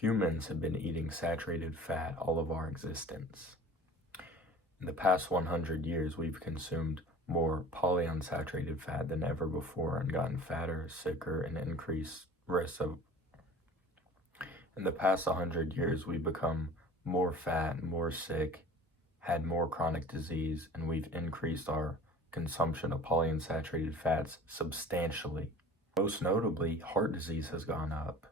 Humans have been eating saturated fat all of our existence. In the past 100 years, we've consumed more polyunsaturated fat than ever before and gotten fatter, sicker, and increased risks of. In the past 100 years, we've become more fat, more sick, had more chronic disease, and we've increased our consumption of polyunsaturated fats substantially. Most notably, heart disease has gone up.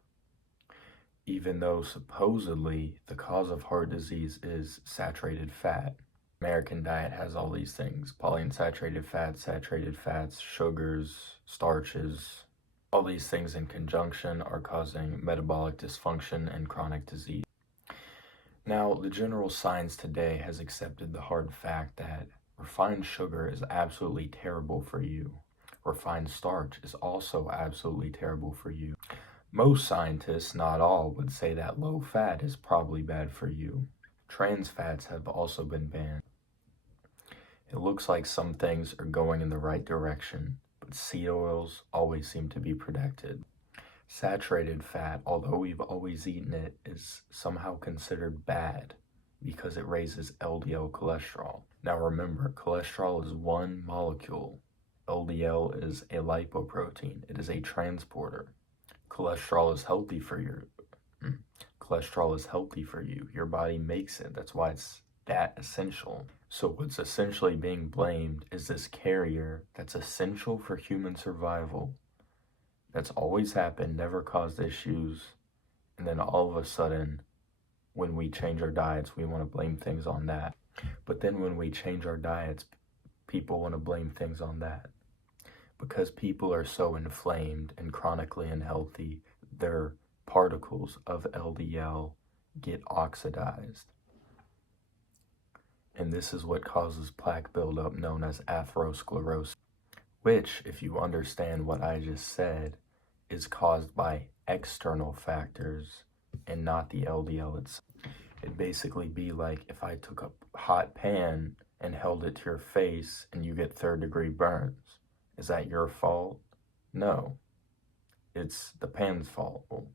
Even though supposedly the cause of heart disease is saturated fat. American diet has all these things: polyunsaturated fats, saturated fats, sugars, starches. All these things in conjunction are causing metabolic dysfunction and chronic disease. Now, the general science today has accepted the hard fact that refined sugar is absolutely terrible for you. Refined starch is also absolutely terrible for you. Most scientists, not all, would say that low fat is probably bad for you. Trans fats have also been banned. It looks like some things are going in the right direction, but seed oils always seem to be protected. Saturated fat, although we've always eaten it, is somehow considered bad because it raises LDL cholesterol. Now remember, cholesterol is one molecule. LDL is a lipoprotein. It is a transporter. Cholesterol is healthy for you. Your body makes it. That's why it's that essential. So what's essentially being blamed is this carrier that's essential for human survival. That's always happened, never caused issues. And then all of a sudden, when we change our diets, we want to blame things on that. But then when we change our diets, people want to blame things on that. Because people are so inflamed and chronically unhealthy, their particles of LDL get oxidized. And this is what causes plaque buildup known as atherosclerosis, which, if you understand what I just said, is caused by external factors and not the LDL itself. It'd basically be like if I took a hot pan and held it to your face and you get third-degree burns. Is that your fault? No. It's the pan's fault. Well,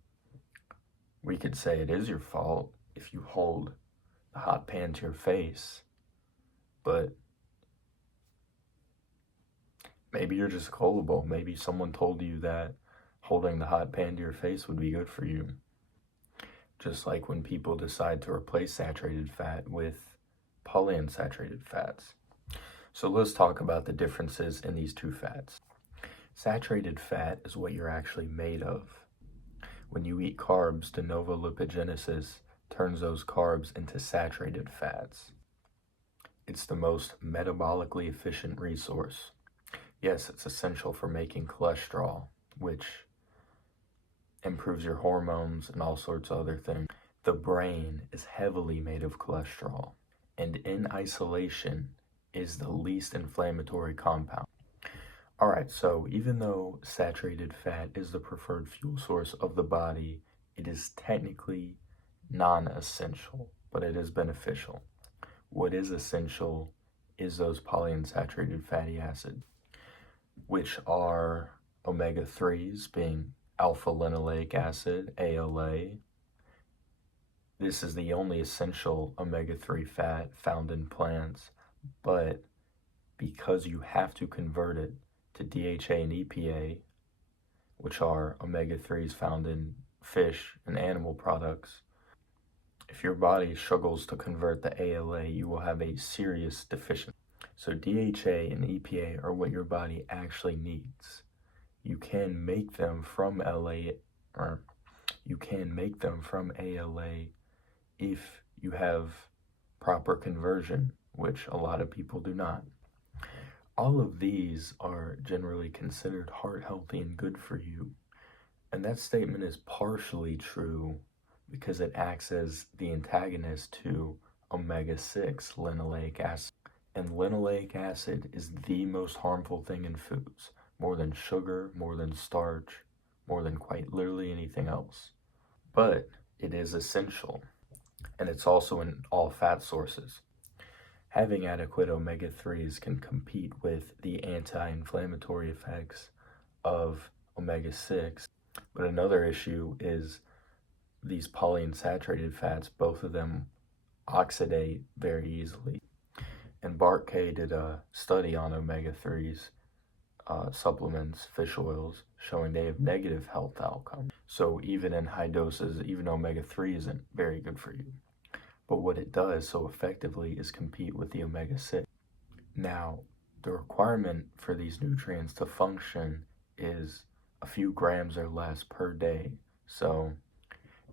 we could say it is your fault if you hold the hot pan to your face, but maybe you're just gullible. Maybe someone told you that holding the hot pan to your face would be good for you. Just like when people decide to replace saturated fat with polyunsaturated fats. So let's talk about the differences in these two fats. Saturated fat is what you're actually made of. When you eat carbs, de novo lipogenesis turns those carbs into saturated fats. It's the most metabolically efficient resource. Yes, it's essential for making cholesterol, which improves your hormones and all sorts of other things. The brain is heavily made of cholesterol, and in isolation is the least inflammatory compound. Alright, so even though saturated fat is the preferred fuel source of the body, it is technically non-essential, but it is beneficial. What is essential is those polyunsaturated fatty acids, which are omega-3s, being alpha-linoleic acid, ALA. This is the only essential omega-3 fat found in plants, but because you have to convert it to DHA and EPA, which are omega-3s found in fish and animal products, if your body struggles to convert the ALA, you will have a serious deficiency. So DHA and EPA are what your body actually needs. You can make them from ALA if you have proper conversion, which a lot of people do not. All of these are generally considered heart healthy and good for you. And that statement is partially true because it acts as the antagonist to omega-6 linoleic acid. And linoleic acid is the most harmful thing in foods, more than sugar, more than starch, more than quite literally anything else. But it is essential, and it's also in all fat sources. Having adequate omega-3s can compete with the anti-inflammatory effects of omega-6, but another issue is these polyunsaturated fats, both of them oxidate very easily. And Bart K did a study on omega-3s, supplements, fish oils, showing they have negative health outcomes. So even in high doses, even omega-3 isn't very good for you. But what it does so effectively is compete with the omega-6. Now, the requirement for these nutrients to function is a few grams or less per day. So,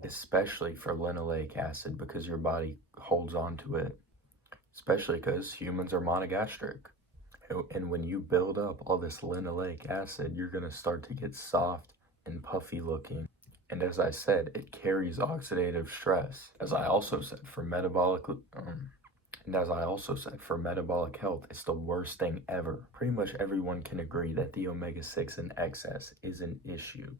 especially for linoleic acid, because your body holds on to it, especially because humans are monogastric. And when you build up all this linoleic acid, you're going to start to get soft and puffy looking. And as I said, it carries oxidative stress. As I also said, for metabolic health, it's the worst thing ever. Pretty much everyone can agree that the omega-6 in excess is an issue.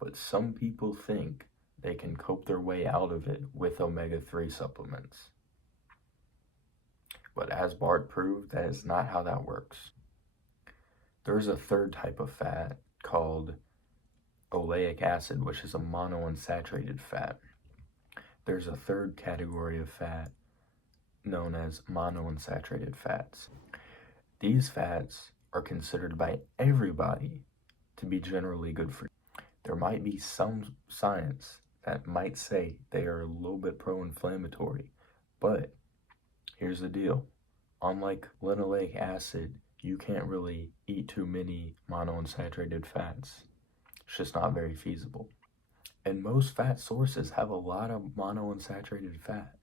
But some people think they can cope their way out of it with omega-3 supplements. But as Bart proved, that is not how that works. There's a third type of fat called oleic acid, which is a monounsaturated fat. There's a third category of fat known as monounsaturated fats. These fats are considered by everybody to be generally good for you. There might be some science that might say they are a little bit pro-inflammatory, but here's the deal. Unlike linoleic acid, you can't really eat too many monounsaturated fats. It's just not very feasible. And most fat sources have a lot of monounsaturated fat.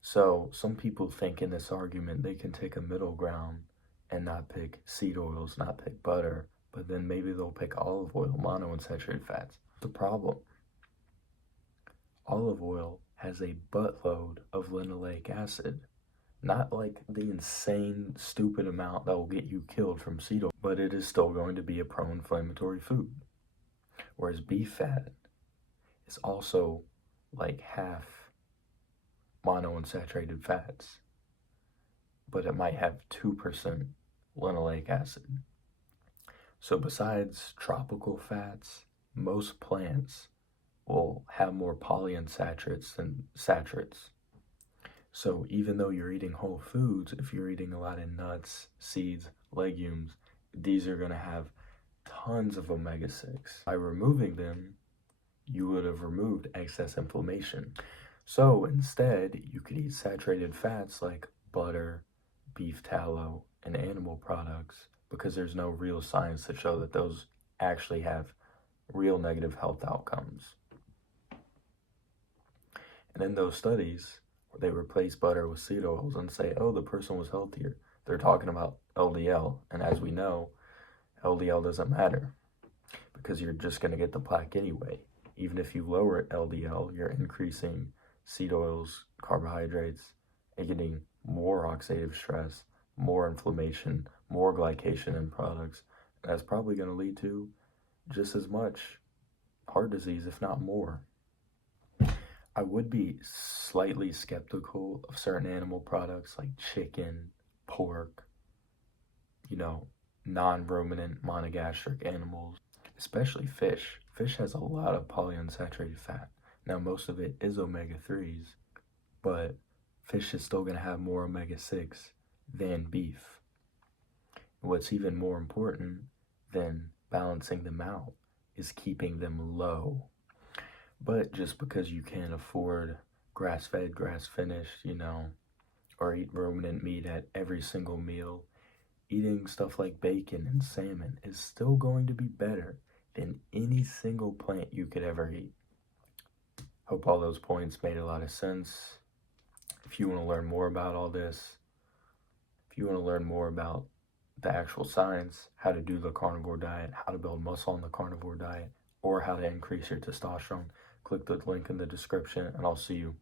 So some people think in this argument they can take a middle ground and not pick seed oils, not pick butter, but then maybe they'll pick olive oil, monounsaturated fats. The problem, olive oil has a buttload of linoleic acid. Not like the insane, stupid amount that will get you killed from seed oil, but it is still going to be a pro-inflammatory food. Whereas beef fat is also like half monounsaturated fats, but it might have 2% linoleic acid. So besides tropical fats, most plants will have more polyunsaturates than saturates. So even though you're eating whole foods, if you're eating a lot of nuts, seeds, legumes, these are going to have tons of omega-6. By removing them, you would have removed excess inflammation. So instead, you could eat saturated fats like butter, beef tallow, and animal products, because there's no real science to show that those actually have real negative health outcomes. And in those studies, they replace butter with seed oils and say, oh, the person was healthier. They're talking about LDL. And as we know, LDL doesn't matter because you're just going to get the plaque anyway. Even if you lower LDL, you're increasing seed oils, carbohydrates, and getting more oxidative stress, more inflammation, more glycation in products. And that's probably going to lead to just as much heart disease, if not more. I would be slightly skeptical of certain animal products like chicken, pork, non-ruminant monogastric animals, especially fish. Fish has a lot of polyunsaturated fat. Now, most of it is omega-3s, but fish is still going to have more omega-6 than beef. What's even more important than balancing them out is keeping them low. But just because you can't afford grass-fed, grass-finished, or eat ruminant meat at every single meal, eating stuff like bacon and salmon is still going to be better than any single plant you could ever eat. Hope all those points made a lot of sense. If you want to learn more about all this, if you want to learn more about the actual science, how to do the carnivore diet, how to build muscle on the carnivore diet, or how to increase your testosterone, click the link in the description, and I'll see you